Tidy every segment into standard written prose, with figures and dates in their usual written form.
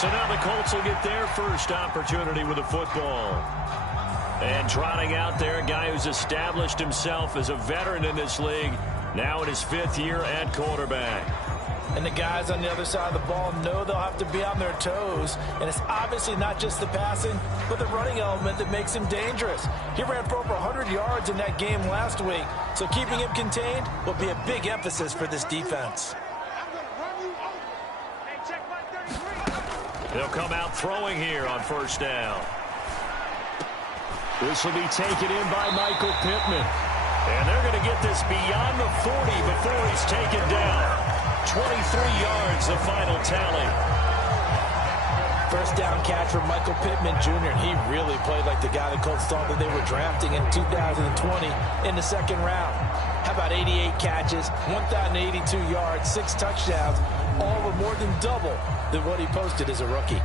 So now the Colts will get their first opportunity with the football. And trotting out there, a guy who's established himself as a veteran in this league, now in his 5th year at quarterback. And the guys on the other side of the ball know they'll have to be on their toes. And it's obviously not just the passing, but the running element that makes him dangerous. He ran for over 100 yards in that game last week, so keeping him contained will be a big emphasis for this defense. They'll come out throwing here on first down. This will be taken in by Michael Pittman. And they're going to get this beyond the 40 before he's taken down. 23 yards, the final tally. First down catch for Michael Pittman Jr. He really played like the guy the Colts thought that they were drafting in 2020 in the second round. How about 88 catches, 1,082 yards, 6 touchdowns, all were more than double than what he posted as a rookie.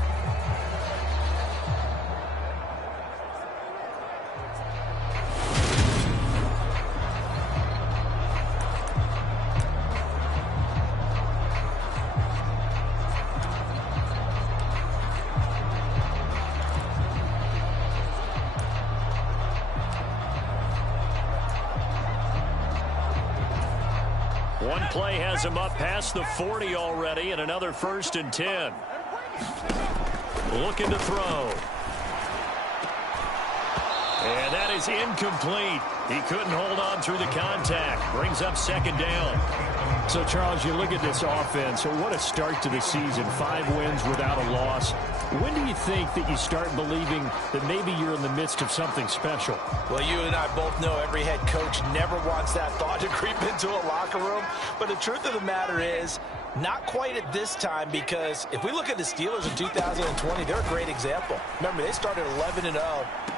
One play has him up past the 40 already, and another 1st and 10. Looking to throw. And that is incomplete. He couldn't hold on through the contact. Brings up 2nd down. So, Charles, you look at this offense. So what a start to the season. 5 wins without a loss. When do you think that you start believing that maybe you're in the midst of something special? Well, you and I both know every head coach never wants that thought to creep into a locker room. But the truth of the matter is, not quite at this time, because if we look at the Steelers in 2020, they're a great example. Remember, they started 11-0,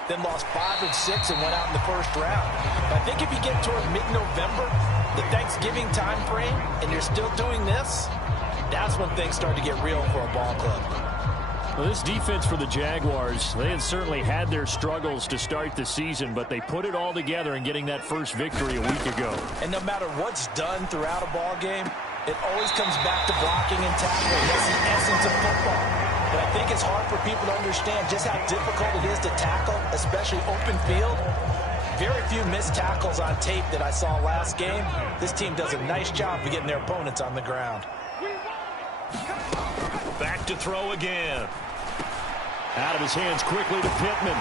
then lost 5 and 6 and went out in the first round. But I think if you get toward mid-November, the Thanksgiving time frame, and you're still doing this, that's when things start to get real for a ball club. Well, this defense for the Jaguars, they had certainly had their struggles to start the season, but they put it all together in getting that first victory a week ago. And no matter what's done throughout a ball game, it always comes back to blocking and tackling. That's the essence of football. But I think it's hard for people to understand just how difficult it is to tackle, especially open field. Very few missed tackles on tape that I saw last game. This team does a nice job of getting their opponents on the ground. Back to throw again. Out of his hands quickly to Pittman.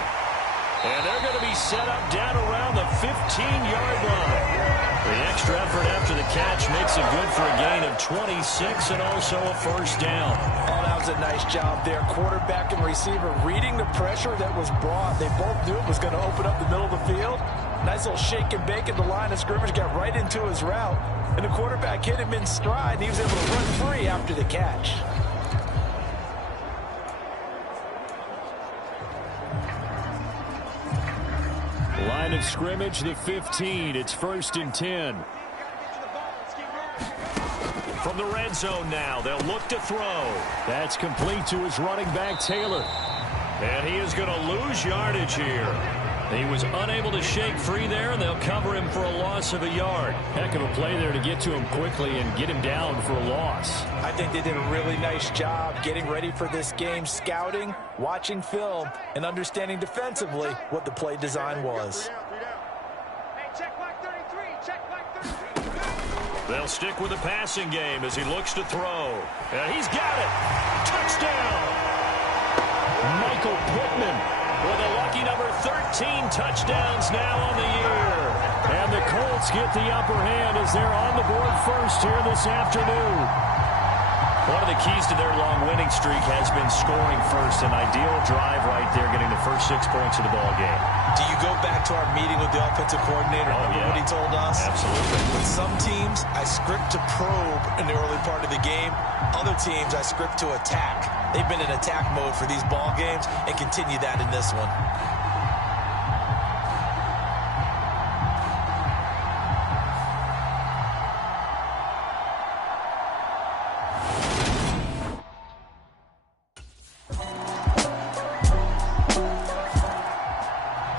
And they're going to be set up down around the 15-yard line. The extra effort after the catch makes it good for a gain of 26 and also a first down. Oh, that was a nice job there. Quarterback and receiver reading the pressure that was brought. They both knew it was going to open up the middle of the field. Nice little shake and bake at the line of scrimmage, got right into his route. And the quarterback hit him in stride, and he was able to run free after the catch. Line of scrimmage, the 15. It's 1st and 10. From the red zone now, they'll look to throw. That's complete to his running back, Taylor. And he is going to lose yardage here. He was unable to shake free there, and they'll cover him for a loss of a yard. Heck of a play there to get to him quickly and get him down for a loss. I think they did a really nice job getting ready for this game, scouting, watching film, and understanding defensively what the play design was. They'll stick with the passing game as he looks to throw. And he's got it. Touchdown. Michael Pittman with a lucky number 13 touchdowns now on the year. And the Colts get the upper hand as they're on the board first here this afternoon. One of the keys to their long winning streak has been scoring first. An ideal drive right there, getting the first 6 points of the ball game. Do you go back to our meeting with the offensive coordinator? Remember what he told us? Absolutely. With some teams, I script to probe in the early part of the game. Other teams, I script to attack. They've been in attack mode for these ball games and continue that in this one.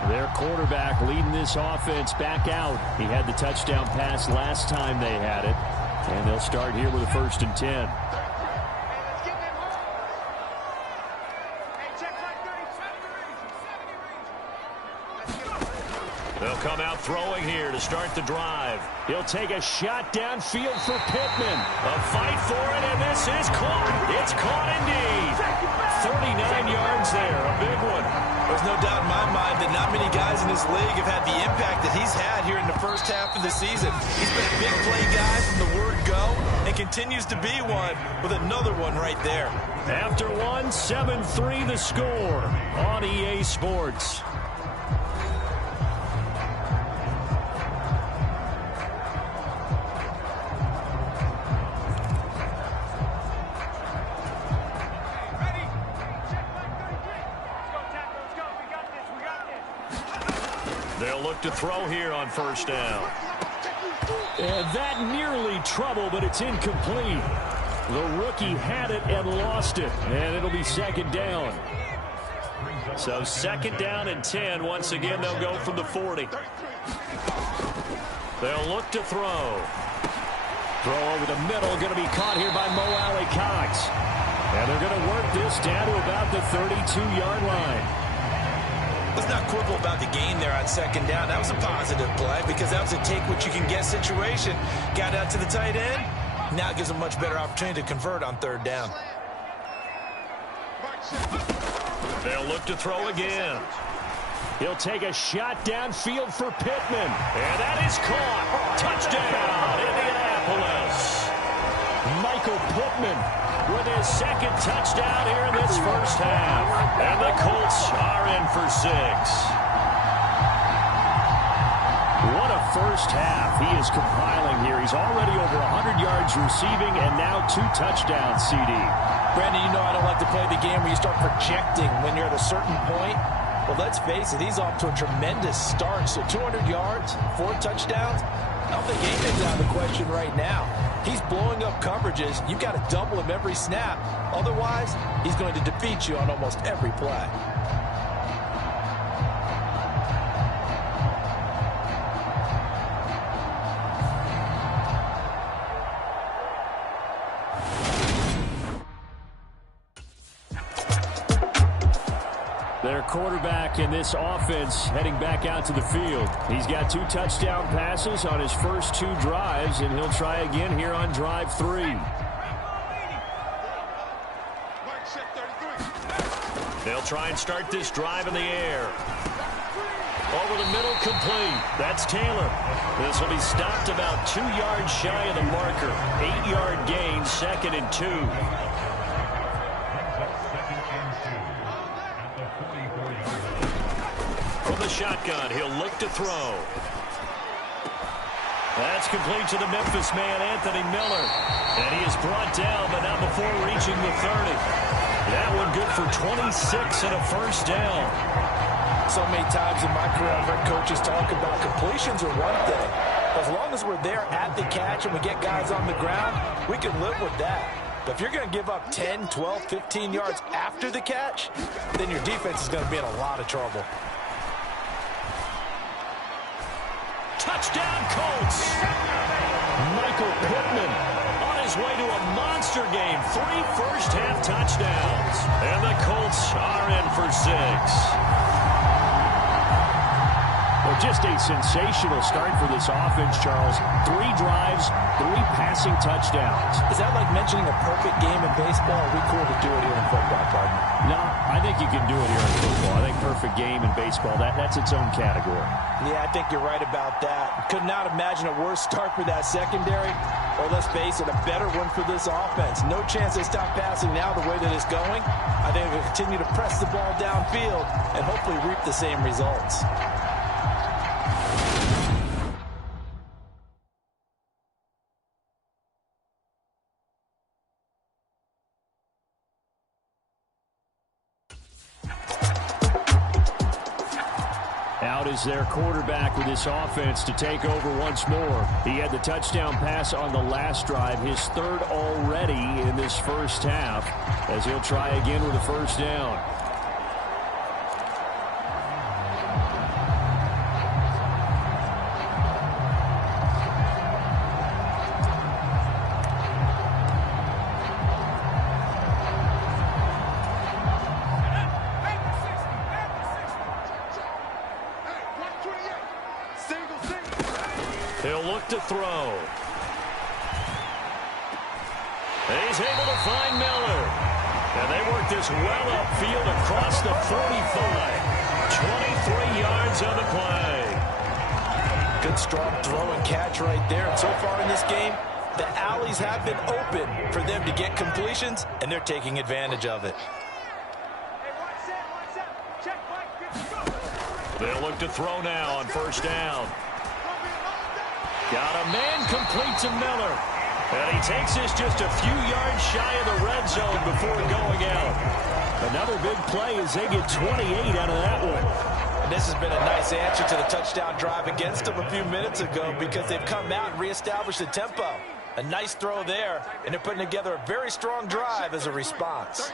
Their quarterback leading this offense back out. He had the touchdown pass last time they had it. And they'll start here with a 1st and 10. come out throwing here to start the drive. He'll take a shot downfield for Pittman. A fight for it, and this is caught. It's caught indeed. 39 yards there, a big one. There's no doubt in my mind that not many guys in this league have had the impact that he's had here in the first half of the season. He's been a big play guy from the word go and continues to be one with another one right there. After one, 7-3 the score on EA Sports. They'll look to throw here on first down. And that nearly trouble, but it's incomplete. The rookie had it and lost it, and it'll be second down. So second down and 10. Once again, they'll go from the 40. They'll look to throw. Throw over the middle, going to be caught here by Mo Alley-Cox. And they're going to work this down to about the 32-yard line. Let's not quibble about the gain there on second down. That was a positive play because that was a take-what-you-can-get situation. Got out to the tight end. Now it gives a much better opportunity to convert on third down. They'll look to throw again. He'll take a shot downfield for Pittman. And that is caught. Touchdown, Indianapolis. Michael Pittman with his second touchdown here in this first half. And the Colts are in for 6. What a first half he is compiling here. He's already over 100 yards receiving and now 2 touchdowns, CD. Brandon, you know I don't like to play the game where you start projecting when you're at a certain point. Well, let's face it, he's off to a tremendous start. So 200 yards, 4 touchdowns. I don't think anything's out of the question right now. He's blowing up coverages. You've got to double him every snap. Otherwise, he's going to defeat you on almost every play. Their quarterback in this offense heading back out to the field. He's got 2 touchdown passes on his first 2 drives, and he'll try again here on drive 3. They'll try and start this drive in the air. Over the middle, complete. That's Taylor. This will be stopped about 2 yards shy of the marker. 8-yard gain, second and 2. From the shotgun, he'll look to throw. That's complete to the Memphis man, Anthony Miller. And he is brought down, but not before reaching the 30. That one good for 26 and a first down. So many times in my career, I've heard coaches talk about completions are one thing. As long as we're there at the catch and we get guys on the ground, we can live with that. But if you're going to give up 10, 12, 15 yards after the catch, then your defense is going to be in a lot of trouble. Touchdown, Colts. Michael Pittman On his way to a monster game. 3 first-half touchdowns. And the Colts are in for 6. Well, just a sensational start for this offense, Charles. 3 drives, 3 passing touchdowns. Is that like mentioning a perfect game in baseball? Or are we cool to do it here in football, partner? No, I think you can do it here in football. I think perfect game in baseball, that's its own category. Yeah, I think you're right about that. Could not imagine a worse start for that secondary. Or let's face it, a better one for this offense. No chance they stop passing now the way that it's going. I think they'll continue to press the ball downfield and hopefully reap the same results. Out is their quarterback with this offense to take over once more. He had the touchdown pass on the last drive, his 3rd already in this first half, as he'll try again with a first down. to throw. He's able to find Miller. And they work this well upfield across the 45. 23 yards on the play. Good strong throw and catch right there. And so far in this game, the alleys have been open for them to get completions, and they're taking advantage of it. They'll look to throw now on first down. Got a man complete to Miller. And he takes this just a few yards shy of the red zone before going out. Another big play as they get 28 out of that one. And this has been a nice answer to the touchdown drive against them a few minutes ago because they've come out and reestablished the tempo. A nice throw there, and they're putting together a very strong drive as a response.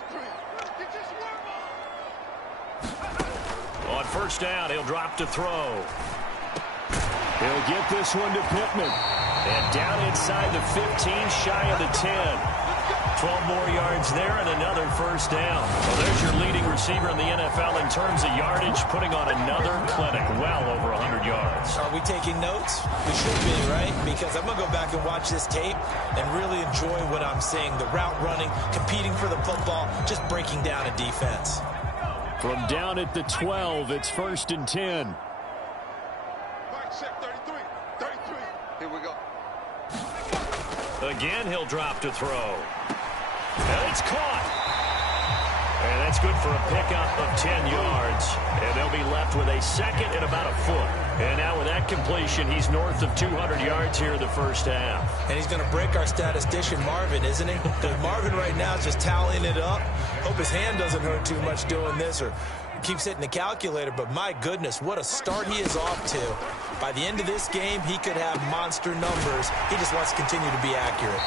On first down, he'll drop to throw. He'll get this one to Pittman. And down inside the 15, shy of the 10. 12 more yards there and another first down. Well, there's your leading receiver in the NFL in terms of yardage, putting on another clinic, well over 100 yards. Are we taking notes? We should be, right? Because I'm going to go back and watch this tape and really enjoy what I'm seeing. The route running, competing for the football, just breaking down a defense. From down at the 12, it's 1st and 10. Here we go. Again, he'll drop to throw. And it's caught. And that's good for a pickup of 10 yards. And they'll be left with a second and about a foot. And now with that completion, he's north of 200 yards here in the first half. And he's going to break our statistician, Marvin, isn't he? Because Marvin right now is just tallying it up. Hope his hand doesn't hurt too much doing this or keeps hitting the calculator. But my goodness, what a start he is off to. By the end of this game, he could have monster numbers. He just wants to continue to be accurate.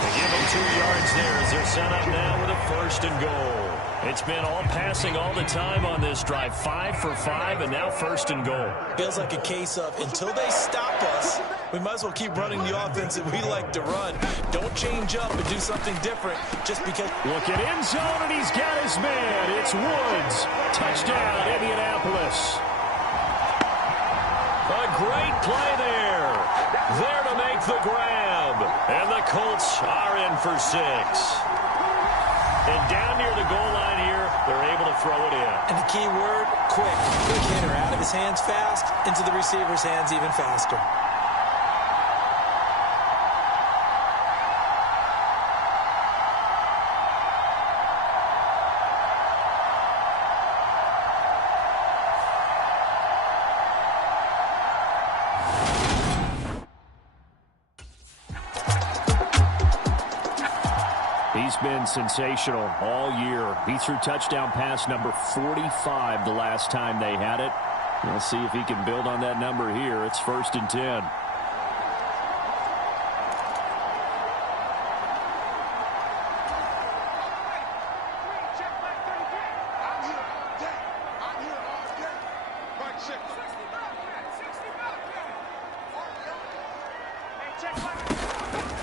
They give him 2 yards there as they're set up now with a 1st and goal. It's been all passing all the time on this drive. 5 for 5 and now 1st and goal. Feels like a case of until they stop us, we might as well keep running the offense that we like to run. Don't change up and do something different just because. Look at end zone, and he's got his man. It's Woods. Touchdown, Indianapolis. A great play there. There to make the grab. And the Colts are in for 6. And down near the goal line here, they're able to throw it in. And the key word, quick. Quick hitter out of his hands fast, into the receiver's hands even faster. He's been sensational all year. He threw touchdown pass number 45 the last time they had it. We'll see if he can build on that number here. It's 1st and 10.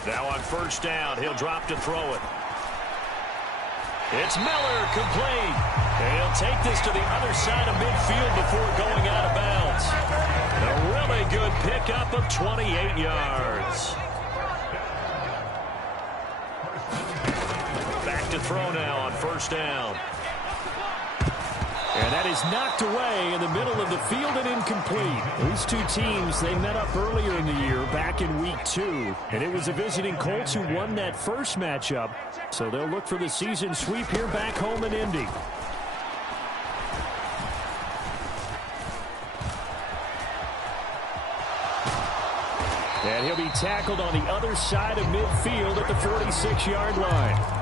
Now on first down, he'll drop to throw it. It's Miller, complete. And he'll take this to the other side of midfield before going out of bounds. A really good pickup of 28 yards. Back to throw now on first down. And that is knocked away in the middle of the field and incomplete. These two teams, they met up earlier in the year, back in week 2. And it was the visiting Colts who won that first matchup. So they'll look for the season sweep here back home in Indy. And he'll be tackled on the other side of midfield at the 46-yard line.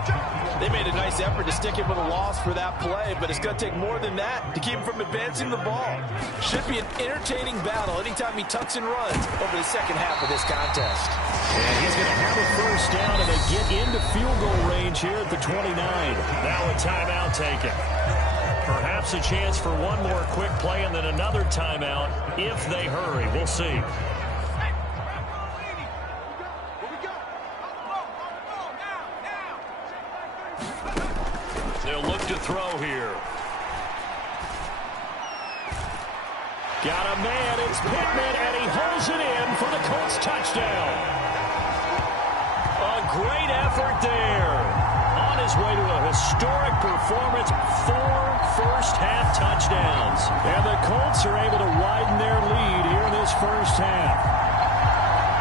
They made a nice effort to stick him with a loss for that play, but it's going to take more than that to keep him from advancing the ball. Should be an entertaining battle anytime he tucks and runs over the second half of this contest. And he's going to have a first down, and they get into field goal range here at the 29. Now a timeout taken. Perhaps a chance for one more quick play and then another timeout if they hurry. We'll see. They'll look to throw here. Got a man, it's Pittman, and he holds it in for the Colts touchdown. A great effort there. On his way to a historic performance, 4 first-half touchdowns. And the Colts are able to widen their lead here in this first half.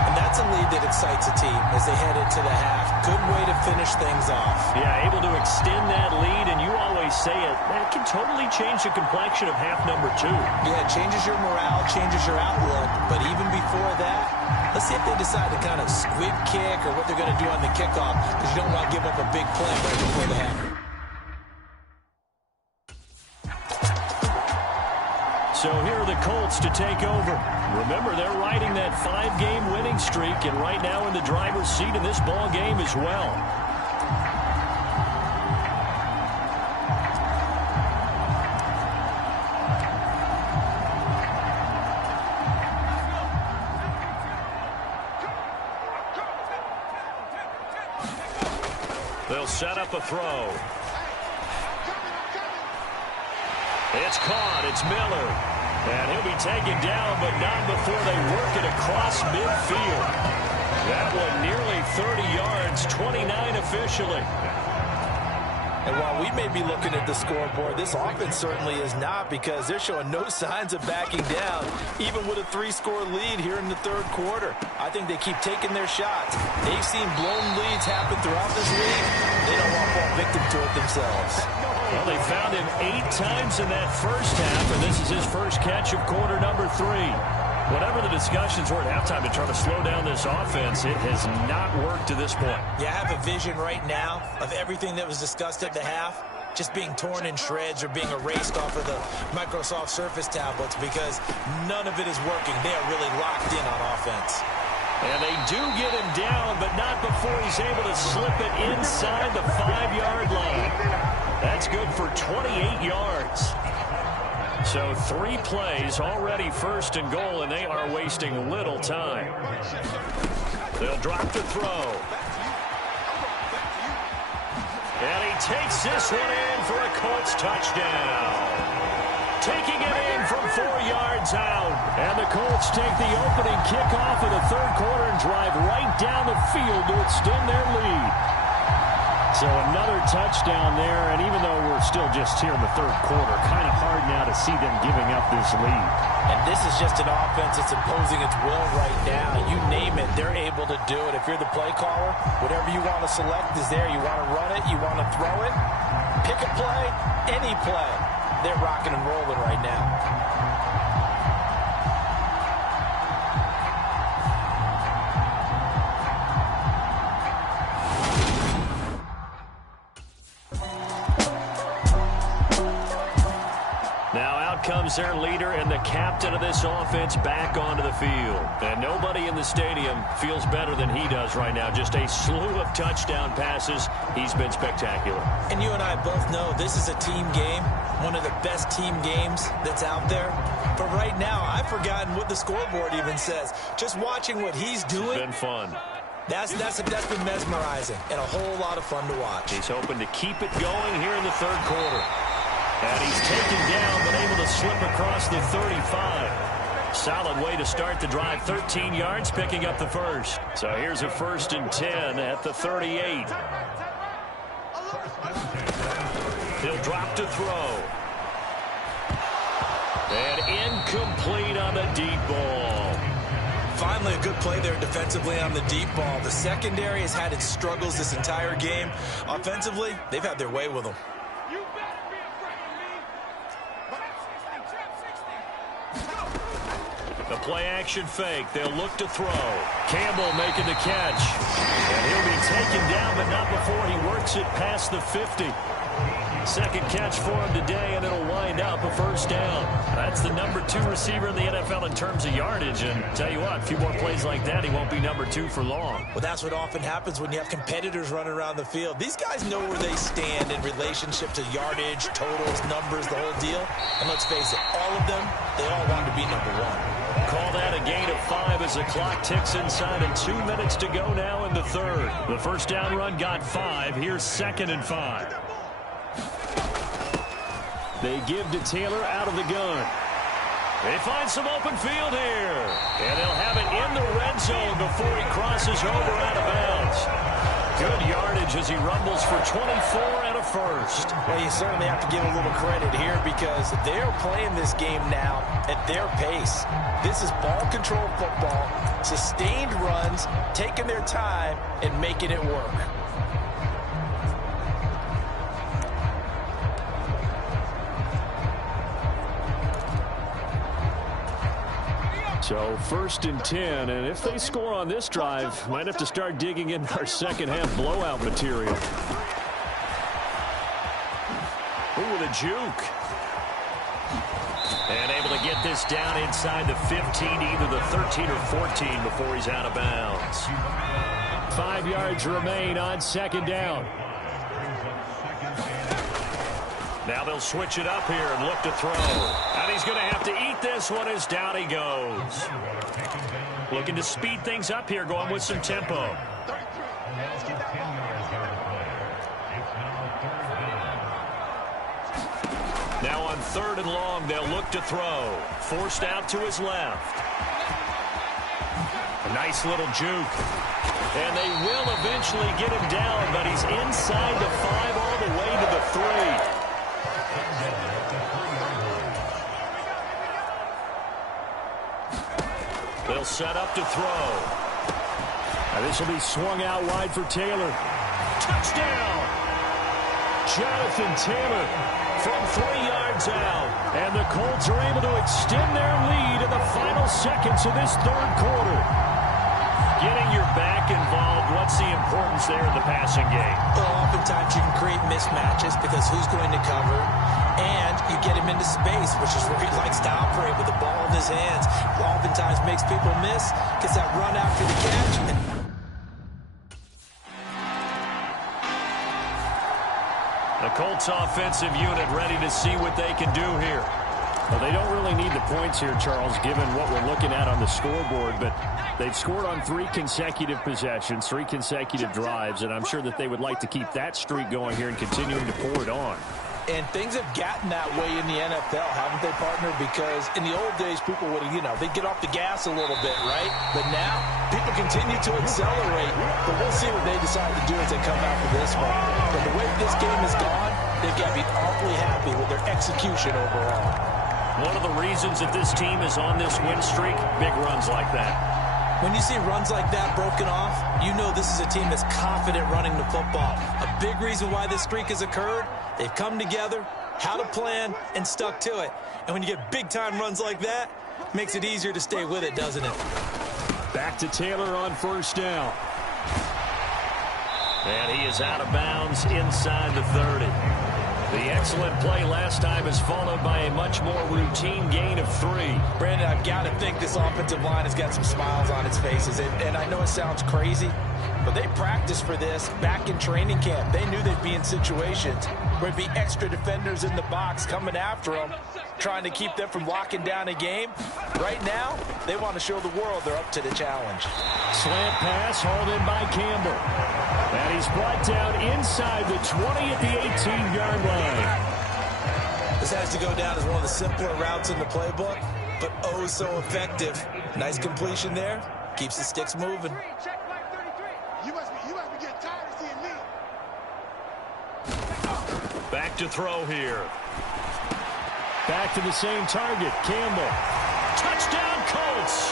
And that's a lead that excites a team as they head into the half. Good way to finish things off. Yeah, able to extend that lead, and you always say it, that can totally change the complexion of half number 2. Yeah, it changes your morale, changes your outlook. But even before that, let's see if they decide to kind of squib kick or what they're going to do on the kickoff, because you don't want to give up a big play right before the half. So here are the Colts to take over. Remember, they're riding that 5-game winning streak, and right now in the driver's seat in this ball game as well. They'll set up a throw. It's caught. It's Miller. And he'll be taken down, but not before they work it across midfield. That one nearly 30 yards, 29 officially. And while we may be looking at the scoreboard, this offense certainly is not, because they're showing no signs of backing down, even with a 3-score lead here in the third quarter. I think they keep taking their shots. They've seen blown leads happen throughout this league. They don't want to fall victim to it themselves. Well, they found him 8 times in that first half, and this is his first catch of quarter number 3. Whatever the discussions were at halftime to try to slow down this offense, it has not worked to this point. Yeah, I have a vision right now of everything that was discussed at the half just being torn in shreds or being erased off of the Microsoft Surface tablets, because none of it is working. They are really locked in on offense. And they do get him down, but not before he's able to slip it inside the 5-yard line. That's good for 28 yards. So 3 plays already first and goal, and they are wasting little time. They'll drop the throw. And he takes this one in for a Colts touchdown. Taking it in from 4 yards out. And the Colts take the opening kickoff of the third quarter and drive right down the field to extend their lead. So another touchdown there, and even though we're still just here in the third quarter, kind of hard now to see them giving up this lead. And this is just an offense that's imposing its will right now. You name it, they're able to do it. If you're the play caller, whatever you want to select is there. You want to run it, you want to throw it, pick a play, any play. They're rocking and rolling right now. Comes their leader and the captain of this offense back onto the field. And nobody in the stadium feels better than he does right now. Just a slew of touchdown passes. He's been spectacular. And you and I both know this is a team game, one of the best team games that's out there. But right now, I've forgotten what the scoreboard even says. Just watching what he's doing. It's been fun. That's been mesmerizing and a whole lot of fun to watch. He's hoping to keep it going here in the third quarter. And he's taken down, but able to slip across the 35. Solid way to start the drive. 13 yards, picking up the first. So here's a 1st and 10 at the 38. He'll drop to throw. And incomplete on the deep ball. Finally, a good play there defensively on the deep ball. The secondary has had its struggles this entire game. Offensively, they've had their way with them. The play-action fake. They'll look to throw. Campbell making the catch. And he'll be taken down, but not before he works it past the 50. Second catch for him today, and it'll wind up a first down. That's the number 2 receiver in the NFL in terms of yardage. And tell you what, a few more plays like that, he won't be number 2 for long. Well, that's what often happens when you have competitors running around the field. These guys know where they stand in relationship to yardage, totals, numbers, the whole deal. And let's face it, all of them, they all want to be number 1. Call that a gain of 5 as the clock ticks inside, and 2 minutes to go now in the third. The first down run got 5. Here's 2nd and 5. They give to Taylor out of the gun. They find some open field here. And they'll have it in the red zone before he crosses over out of bounds. Good yardage as he rumbles for 24 and a first. Well, you certainly have to give a little credit here because they're playing this game now at their pace. This is ball control football, sustained runs, taking their time and making it work. So 1st and 10, and if they score on this drive, might have to start digging in our second half blowout material. Ooh, with a juke. And able to get this down inside the 15, either the 13 or 14 before he's out of bounds. 5 yards remain on 2nd down. Now they'll switch it up here and look to throw. And he's going to have to eat this one as down he goes. Looking to speed things up here, going with some tempo. Now on 3rd and long, they'll look to throw. Forced out to his left. A nice little juke. And they will eventually get him down, but he's inside the 5 all the way to the 3. They'll set up to throw. Now this will be swung out wide for Taylor. Touchdown! Jonathan Taylor from 3 yards out. And the Colts are able to extend their lead in the final seconds of this 3rd quarter. Getting your back involved, what's the importance there in the passing game? Well, oftentimes you can create mismatches because who's going to cover, and you get him into space, which is where he likes to operate with the ball in his hands. Oftentimes makes people miss, gets that run after the catch. The Colts offensive unit ready to see what they can do here. Well, they don't really need the points here, Charles, given what we're looking at on the scoreboard, but they've scored on 3 consecutive possessions, 3 consecutive drives, and I'm sure that they would like to keep that streak going here and continuing to pour it on. And things have gotten that way in the NFL, haven't they, partner? Because in the old days, people would, they'd get off the gas a little bit, right? But now, people continue to accelerate. But we'll see what they decide to do as they come out for this one. But the way this game has gone, they've got to be awfully happy with their execution overall. One of the reasons that this team is on this win streak, big runs like that. When you see runs like that broken off, you know this is a team that's confident running the football. A big reason why this streak has occurred, they've come together, had a plan, and stuck to it. And when you get big-time runs like that, it makes it easier to stay with it, doesn't it? Back to Taylor on 1st down. And he is out of bounds inside the 30. The excellent play last time is followed by a much more routine gain of 3. Brandon, I've got to think this offensive line has got some smiles on its faces. And I know it sounds crazy, but they practiced for this back in training camp. They knew they'd be in situations where there'd be extra defenders in the box coming after them, trying to keep them from locking down a game. Right now, they want to show the world they're up to the challenge. Slant pass hauled in by Campbell. And he's brought down inside the 20 at the 18-yard line. This has to go down as one of the simpler routes in the playbook, but oh so effective. Nice completion there. Keeps the sticks moving. You must be getting tired of seeing me. Back to throw here. Back to the same target, Campbell. Touchdown, Colts!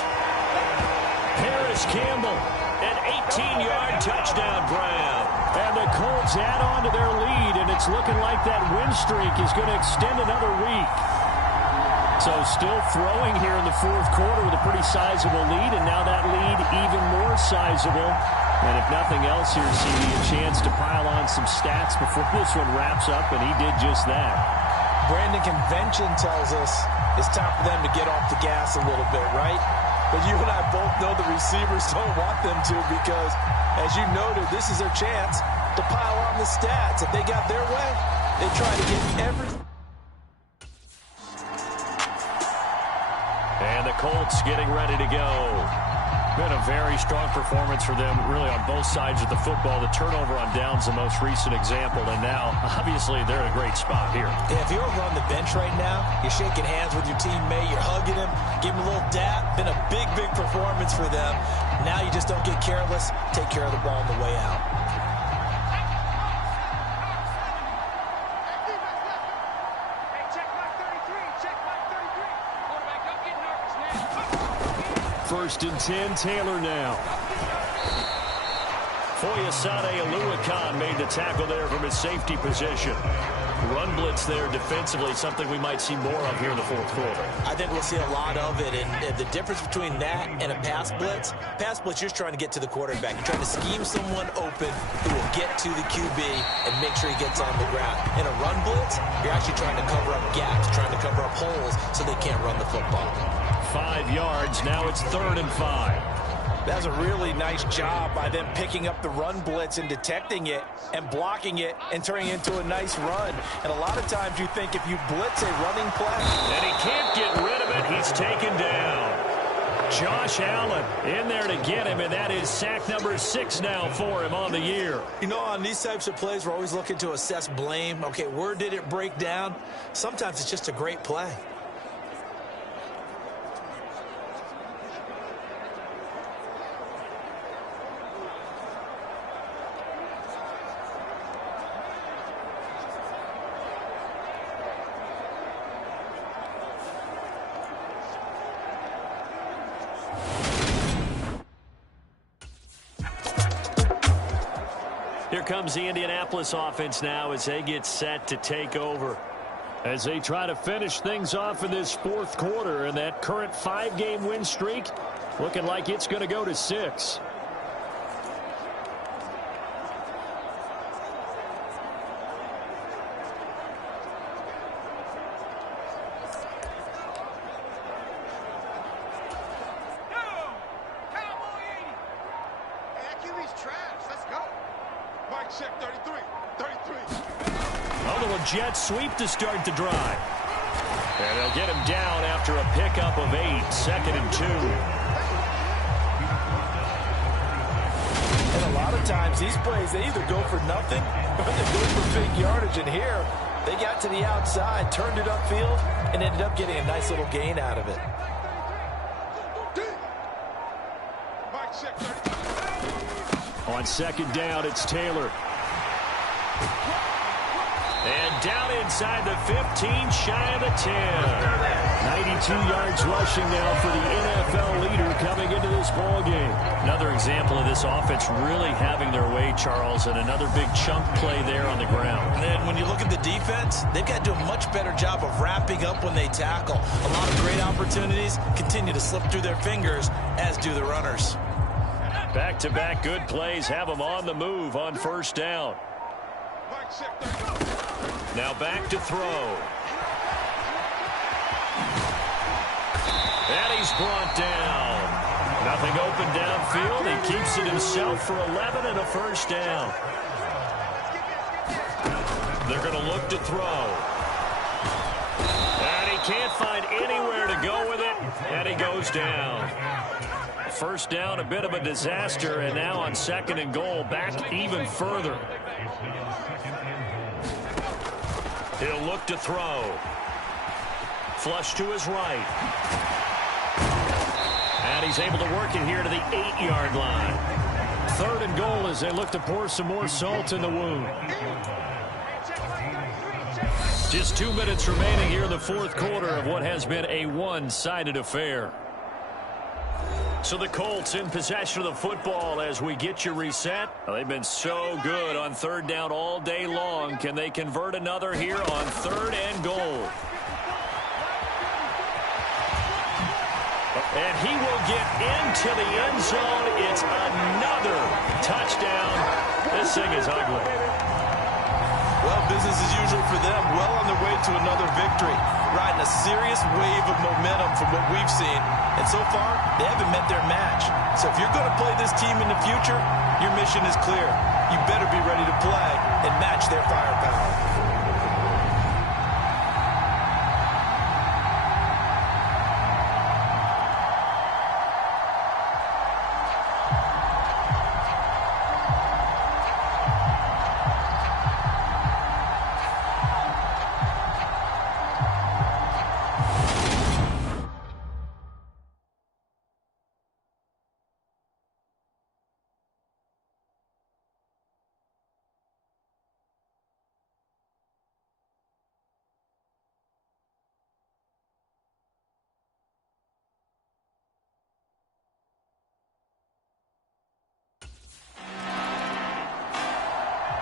Harris Campbell, an 18-yard touchdown grab. And the Colts add on to their lead, and it's looking like that win streak is going to extend another week. So still throwing here in the 4th quarter with a pretty sizable lead, and now that lead even more sizable. And if nothing else here, CD, a chance to pile on some stats before this one wraps up, and he did just that. Brandon, convention tells us it's time for them to get off the gas a little bit, right? But you and I both know the receivers don't want them to because, as you noted, this is their chance to pile on the stats. If they got their way, they try to get everything. And the Colts getting ready to go. Been a very strong performance for them, really, on both sides of the football. The turnover on downs, the most recent example, and now, obviously, they're in a great spot here. Yeah, if you're over on the bench right now, you're shaking hands with your teammate, you're hugging him, give him a little dap. Been a big, big performance for them. Now you just don't get careless. Take care of the ball on the way out. First and 10, Taylor now. Foyesade Aluakan made the tackle there from his safety position. Run blitz there defensively, something we might see more of here in the fourth quarter. I think we'll see a lot of it, and the difference between that and a pass blitz, you're just trying to get to the quarterback. You're trying to scheme someone open who will get to the QB and make sure he gets on the ground. In a run blitz, you're actually trying to cover up gaps, trying to cover up holes so they can't run the football. 5 yards, now it's 3rd and 5. That was a really nice job by them picking up the run blitz and detecting it and blocking it and turning it into a nice run. And a lot of times you think if you blitz a running play. And he can't get rid of it. He's taken down. Josh Allen in there to get him, and that is sack number 6 now for him on the year. You know, on these types of plays, we're always looking to assess blame. Okay, where did it break down? Sometimes it's just a great play. Here comes the Indianapolis offense now as they get set to take over. As they try to finish things off in this fourth quarter, and that current 5-game win streak looking like it's going to go to 6. Jet sweep to start the drive. And they'll get him down after a pickup of 8, 2nd and 2. And a lot of times these plays, they either go for nothing or they go for big yardage. And here, they got to the outside, turned it upfield, and ended up getting a nice little gain out of it. On 2nd down, it's Taylor. And down inside the 15, shy of the 10. 92 yards rushing now for the NFL leader coming into this ball game. Another example of this offense really having their way, Charles, and another big chunk play there on the ground. And then when you look at the defense, they've got to do a much better job of wrapping up when they tackle. A lot of great opportunities continue to slip through their fingers, as do the runners. Back-to-back good plays have them on the move on 1st down. Now back to throw. And he's brought down. Nothing open downfield. He keeps it himself for 11 and a 1st down. They're going to look to throw. And he can't find anywhere to go with it. And he goes down. 1st down, a bit of a disaster. And now on 2nd and goal, back even further. He'll look to throw. Flush to his right. And he's able to work it here to the 8-yard line. 3rd and goal as they look to pour some more salt in the wound. Just 2 minutes remaining here in the fourth quarter of what has been a one-sided affair. So the Colts in possession of the football as we get you reset. They've been so good on 3rd down all day long. Can they convert another here on 3rd and goal? And he will get into the end zone. It's another touchdown. This thing is ugly. Well, business as usual for them. Well on their way to another victory. Riding a serious wave of momentum from what we've seen. And so far, they haven't met their match. So if you're going to play this team in the future, your mission is clear. You better be ready to play and match their firepower.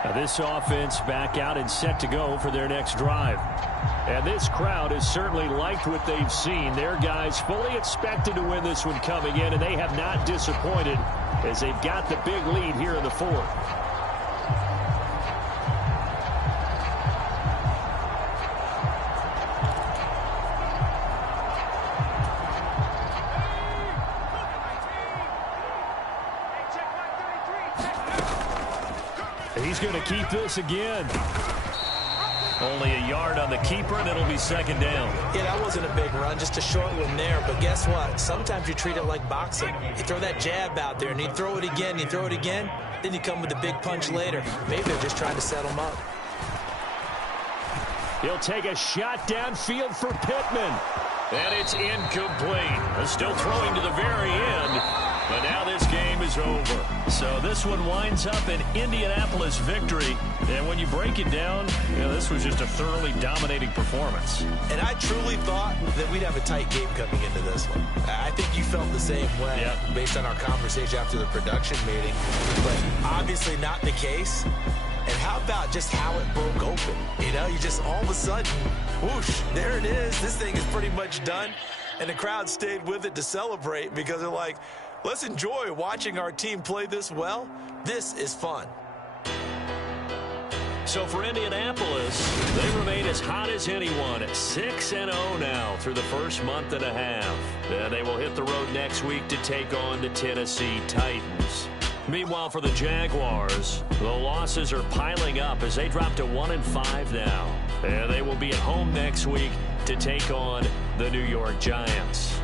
Now this offense back out and set to go for their next drive. And this crowd has certainly liked what they've seen. Their guys fully expected to win this one coming in, and they have not disappointed as they've got the big lead here in the fourth. He's going to keep this again. Only a yard on the keeper, and it'll be second down. Yeah, that wasn't a big run, just a short one there. But guess what? Sometimes you treat it like boxing. You throw that jab out there, and you throw it again, you throw it again, then you come with a big punch later. Maybe they're just trying to set him up. He'll take a shot downfield for Pittman. And it's incomplete. Still throwing to the very end. But now this game is over. So this one winds up an Indianapolis victory. And when you break it down, this was just a thoroughly dominating performance. And I truly thought that we'd have a tight game coming into this one. I think you felt the same way based on our conversation after the production meeting. But obviously not the case. And how about just how it broke open? You just all of a sudden, whoosh, there it is. This thing is pretty much done. And the crowd stayed with it to celebrate because they're like, let's enjoy watching our team play this well. This is fun. So for Indianapolis, they remain as hot as anyone at 6-0 now through the first month and a half. And they will hit the road next week to take on the Tennessee Titans. Meanwhile, for the Jaguars, the losses are piling up as they drop to 1-5 now. And they will be at home next week to take on the New York Giants.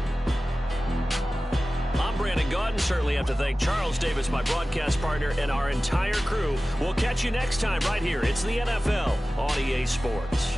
I'm Brandon Gaudin. Certainly have to thank Charles Davis, my broadcast partner, and our entire crew. We'll catch you next time right here. It's the NFL on EA Sports.